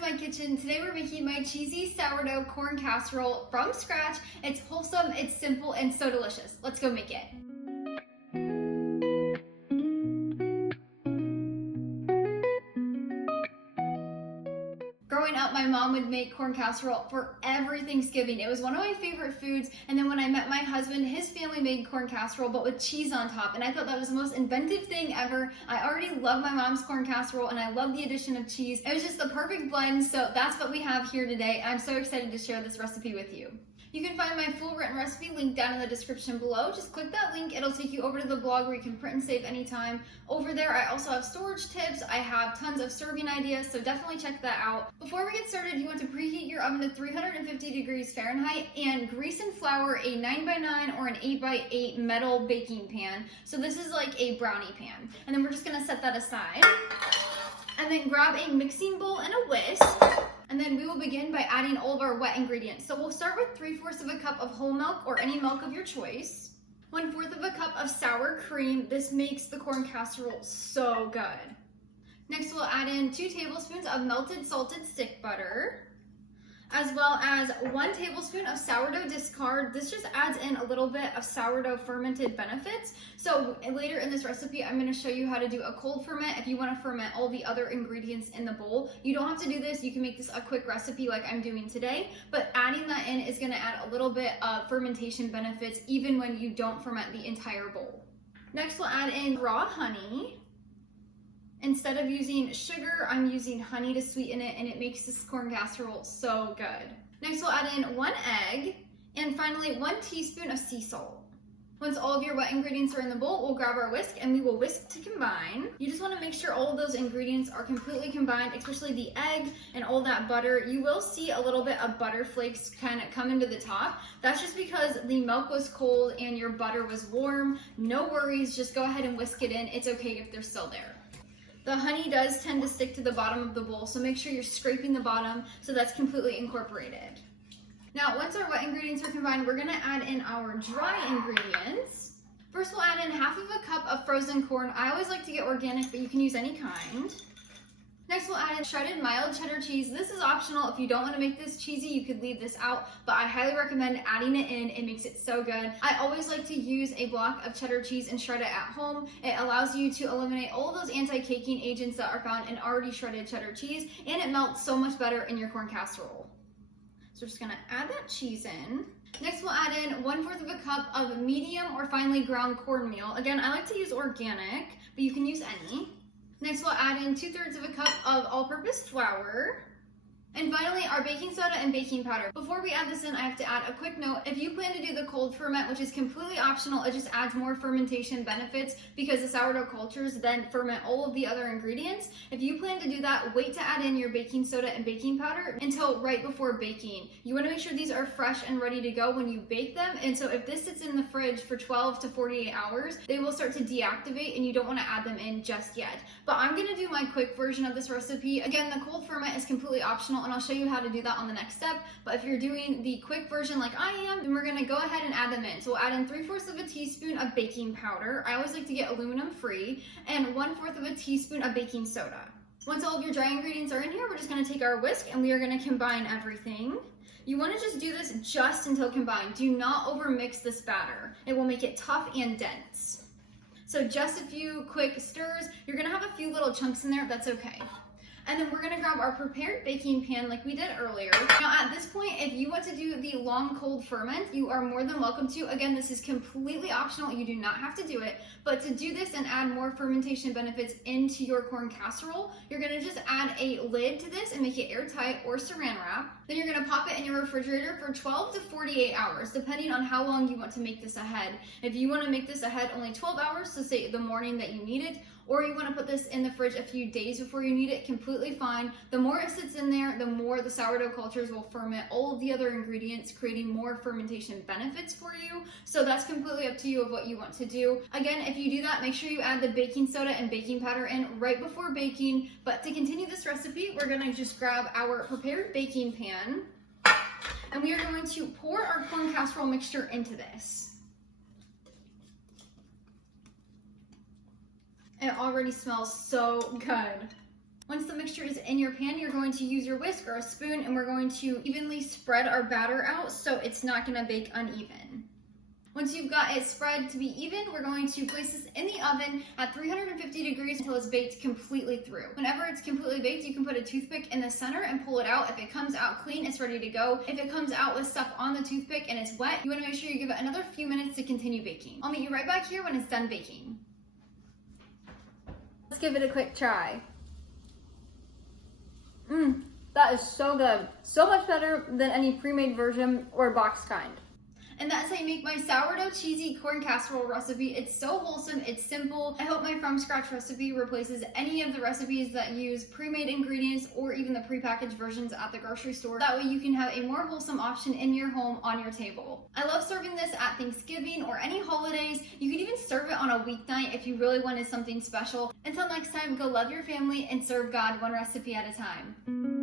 to my kitchen. Today we're making my cheesy sourdough corn casserole from scratch. It's wholesome, it's simple, and so delicious. Let's go make it. Growing up, my mom would make corn casserole for every Thanksgiving. It was one of my favorite foods. And then when I met my husband, his family made corn casserole, but with cheese on top. And I thought that was the most inventive thing ever. I already love my mom's corn casserole, and I love the addition of cheese. It was just the perfect blend, so that's what we have here today. I'm so excited to share this recipe with you. You can find my full written recipe linked down in the description below. Just click that link. It'll take you over to the blog where you can print and save anytime. Over there, I also have storage tips. I have tons of serving ideas, so definitely check that out. Before we get started, you want to preheat your oven to 350 degrees Fahrenheit and grease and flour a 9x9 or an 8x8 metal baking pan. So this is like a brownie pan. And then we're just gonna set that aside. And then grab a mixing bowl and a whisk. And then we will begin by adding all of our wet ingredients. So we'll start with 3/4 of a cup of whole milk or any milk of your choice. 1/4 of a cup of sour cream. This makes the corn casserole so good. Next, we'll add in 2 tablespoons of melted salted stick butter, as well as 1 tablespoon of sourdough discard. This just adds in a little bit of sourdough fermented benefits. So later in this recipe, I'm gonna show you how to do a cold ferment if you wanna ferment all the other ingredients in the bowl. You don't have to do this. You can make this a quick recipe like I'm doing today, but adding that in is gonna add a little bit of fermentation benefits even when you don't ferment the entire bowl. Next, we'll add in raw honey. Instead of using sugar, I'm using honey to sweeten it, and it makes this corn casserole so good. Next, we'll add in 1 egg, and finally 1 teaspoon of sea salt. Once all of your wet ingredients are in the bowl, we'll grab our whisk and we will whisk to combine. You just want to make sure all of those ingredients are completely combined, especially the egg and all that butter. You will see a little bit of butter flakes kind of come into the top. That's just because the milk was cold and your butter was warm. No worries, just go ahead and whisk it in. It's okay if they're still there. The honey does tend to stick to the bottom of the bowl, so make sure you're scraping the bottom so that's completely incorporated. Now, once our wet ingredients are combined, we're gonna add in our dry ingredients. First, we'll add in 1/2 cup of frozen corn. I always like to get organic, but you can use any kind. Next, we'll add in shredded mild cheddar cheese. This is optional. If you don't want to make this cheesy, you could leave this out, but I highly recommend adding it in. It makes it so good. I always like to use a block of cheddar cheese and shred it at home. It allows you to eliminate all of those anti-caking agents that are found in already shredded cheddar cheese, and it melts so much better in your corn casserole. So we're just gonna add that cheese in. Next, we'll add in 1/4 of a cup of medium or finely ground cornmeal. Again, I like to use organic, but you can use any. Next, we'll add in 2/3 of a cup of all-purpose flour. And finally, our baking soda and baking powder. Before we add this in, I have to add a quick note. If you plan to do the cold ferment, which is completely optional, it just adds more fermentation benefits because the sourdough cultures then ferment all of the other ingredients. If you plan to do that, wait to add in your baking soda and baking powder until right before baking. You want to make sure these are fresh and ready to go when you bake them. And so if this sits in the fridge for 12 to 48 hours, they will start to deactivate and you don't want to add them in just yet. But I'm going to do my quick version of this recipe. Again, the cold ferment is completely optional, and I'll show you how to do that on the next step. But if you're doing the quick version like I am, then we're gonna go ahead and add them in. So we'll add in 3/4 of a teaspoon of baking powder. I always like to get aluminum free, and 1/4 of a teaspoon of baking soda. Once all of your dry ingredients are in here, we're just gonna take our whisk and we are gonna combine everything. You wanna just do this just until combined. Do not overmix this batter. It will make it tough and dense. So just a few quick stirs. You're gonna have a few little chunks in there, that's okay. And then we're gonna grab our prepared baking pan like we did earlier. Now at this point, if you want to do the long cold ferment, you are more than welcome to. Again, this is completely optional. You do not have to do it. But to do this and add more fermentation benefits into your corn casserole, you're gonna just add a lid to this and make it airtight or saran wrap. Then you're gonna pop it in your refrigerator for 12 to 48 hours, depending on how long you want to make this ahead. If you wanna make this ahead only 12 hours, so say the morning that you need it, or you want to put this in the fridge a few days before you need it, completely fine. The more it sits in there, the more the sourdough cultures will ferment all of the other ingredients, creating more fermentation benefits for you. So that's completely up to you of what you want to do. Again, if you do that, make sure you add the baking soda and baking powder in right before baking. But to continue this recipe, we're gonna just grab our prepared baking pan, and we are going to pour our corn casserole mixture into this. It already smells so good. Once the mixture is in your pan, you're going to use your whisk or a spoon, and we're going to evenly spread our batter out so it's not gonna bake uneven. Once you've got it spread to be even, we're going to place this in the oven at 350 degrees until it's baked completely through. Whenever it's completely baked, you can put a toothpick in the center and pull it out. If it comes out clean, it's ready to go. If it comes out with stuff on the toothpick and it's wet, you wanna make sure you give it another few minutes to continue baking. I'll meet you right back here when it's done baking. Let's give it a quick try. That is so good. So much better than any pre-made version or box kind. And that's how you make my sourdough cheesy corn casserole recipe. It's so wholesome, it's simple. I hope my from scratch recipe replaces any of the recipes that use pre-made ingredients or even the prepackaged versions at the grocery store. That way you can have a more wholesome option in your home on your table. I love serving this at Thanksgiving or any holidays. You could even serve it on a weeknight if you really wanted something special. Until next time, go love your family and serve God one recipe at a time.